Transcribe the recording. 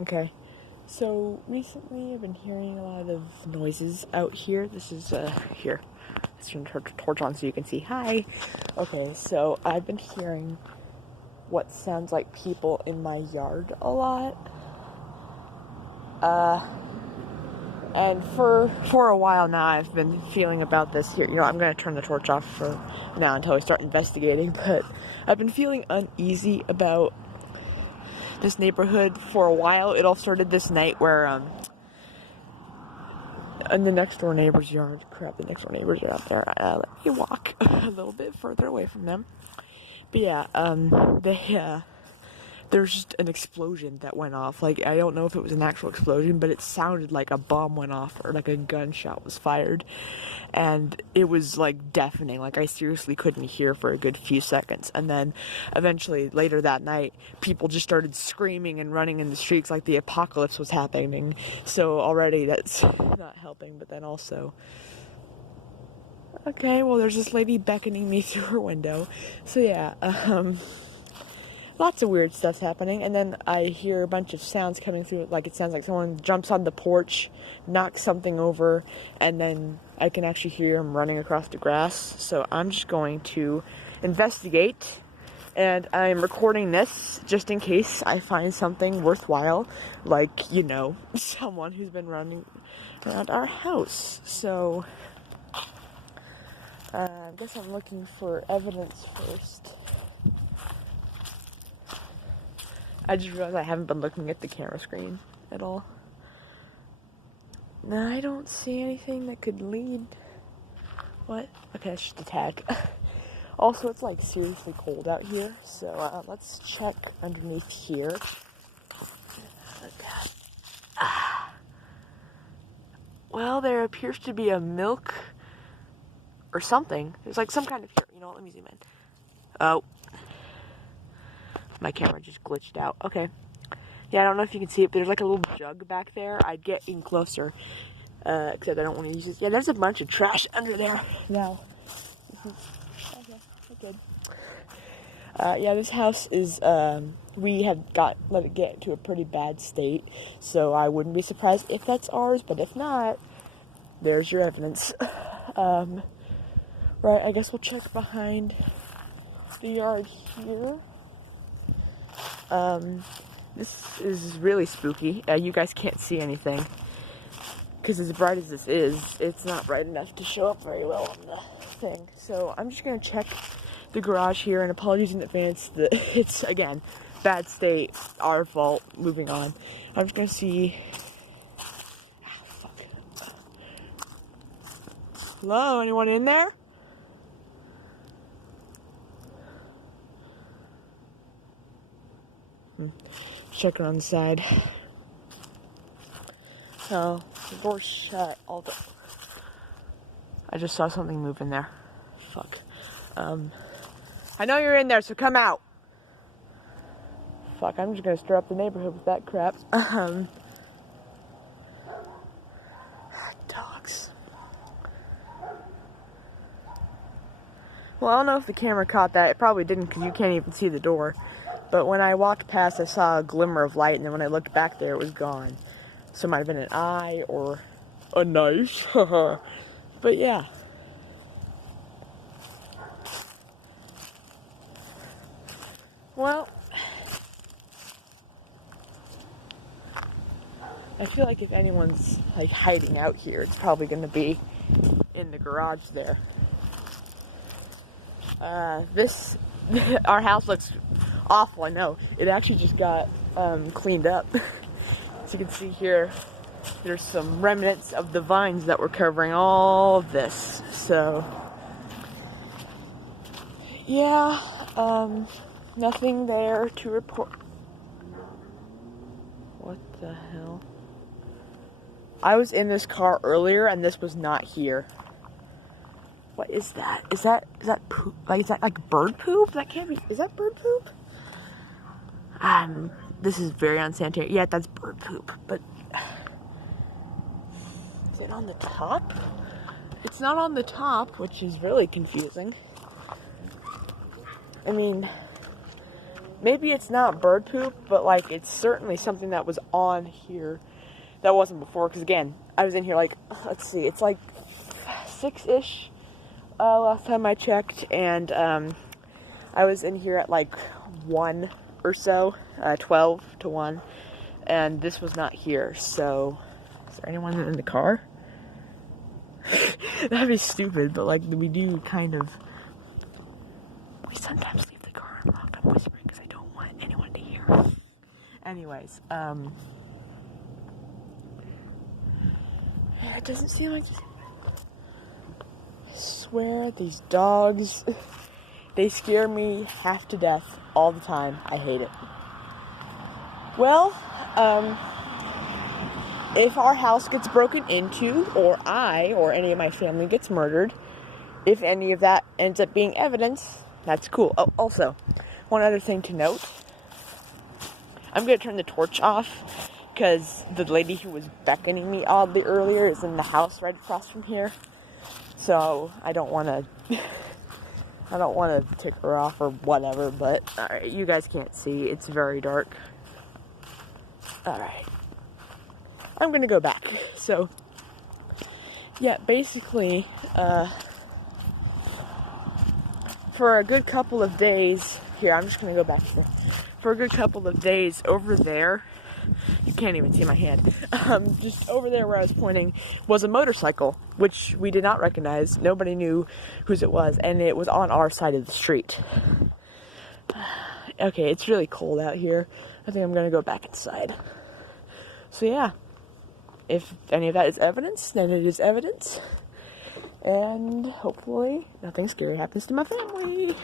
Okay. So recently I've been hearing a lot of noises out here. This is, here. Let's turn the torch on so you can see. Hi! Okay, so I've been hearing what sounds like people in my yard a lot. And for a while now I've been feeling about this here. You know, I'm gonna turn the torch off for now until I start investigating, but I've been feeling uneasy about this neighborhood for a while. It all started this night where, in the next door neighbor's yard. Crap, the next door neighbors are out there. Let me walk a little bit further away from them. But yeah, there's just an explosion that went off. Like, I don't know if it was an actual explosion, but it sounded like a bomb went off or like a gunshot was fired. And it was like deafening. Like, I seriously couldn't hear for a good few seconds. And then eventually later that night, people just started screaming and running in the streets like the apocalypse was happening. So already that's not helping, but then also, okay, well, there's this lady beckoning me through her window. So yeah, lots of weird stuff's happening, and then I hear a bunch of sounds coming through. Like, it sounds like someone jumps on the porch, knocks something over, and then I can actually hear them running across the grass. So I'm just going to investigate, and I'm recording this just in case I find something worthwhile, like, you know, someone who's been running around our house. So I guess I'm looking for evidence first. I just realized I haven't been looking at the camera screen at all. No, I don't see anything that could lead. What? Okay, it's just a tag. Also, it's like seriously cold out here, so let's check underneath here. Oh, God. Well, there appears to be a milk or something. There's like some kind of, here, you know what, let me zoom in. Oh. My camera just glitched out. Okay. Yeah, I don't know if you can see it, but there's like a little jug back there. I'd get in closer, except I don't want to use this. Yeah, there's a bunch of trash under there now. Okay, good. Yeah, this house is, we have let it get to a pretty bad state, so I wouldn't be surprised if that's ours, but if not, there's your evidence. Right, I guess we'll check behind the yard here. This is really spooky. You guys can't see anything, because as bright as this is, it's not bright enough to show up very well on the thing. So I'm just going to check the garage here, and apologies in advance that it's, again, bad state, our fault, moving on. I'm just going to see... fuck. Hello, anyone in there? Checking on the side. Oh, the door's shut. I just saw something move in there. Fuck. I know you're in there, so come out. Fuck, I'm just gonna stir up the neighborhood with that crap. Dogs. Well, I don't know if the camera caught that. It probably didn't, because you can't even see the door. But when I walked past, I saw a glimmer of light, and then when I looked back there, it was gone. So it might have been an eye or a knife. But yeah. Well, I feel like if anyone's like hiding out here, it's probably going to be in the garage there. Our house looks awful, I know. It actually just got cleaned up. As you can see here, there's some remnants of the vines that were covering all of this. So, yeah, nothing there to report. What the hell? I was in this car earlier, and this was not here. What is that? Is that poop? Like, is that like bird poop? That can't be. Is that bird poop? This is very unsanitary. Yeah, that's bird poop. But is it on the top? It's not on the top, which is really confusing. I mean, maybe it's not bird poop, but like it's certainly something that was on here that wasn't before. Because again, I was in here like, let's see, it's like 6-ish last time I checked, and I was in here at like 1 or so, 12 to 1, and this was not here. So, is there anyone in the car? That'd be stupid, but like we do kind of. We sometimes leave the car unlocked. I'm whispering because I don't want anyone to hear. Anyways, it doesn't seem like. I swear, these dogs, they scare me half to death all the time. I hate it. Well, if our house gets broken into, or I or any of my family gets murdered, if any of that ends up being evidence, that's cool. Oh, also, one other thing to note. I'm going to turn the torch off because the lady who was beckoning me oddly earlier is in the house right across from here. So, I don't want to tick her off or whatever, but alright, you guys can't see. It's very dark. Alright. I'm going to go back. So, yeah, basically, for a good couple of days, here, I'm just going to go back here. For a good couple of days over there, you can't even see my hand, just over there where I was pointing, was a motorcycle, which we did not recognize. Nobody knew whose it was, and it was on our side of the street. Okay, it's really cold out here. I think I'm going to go back inside. So yeah, if any of that is evidence, then it is evidence. And hopefully nothing scary happens to my family.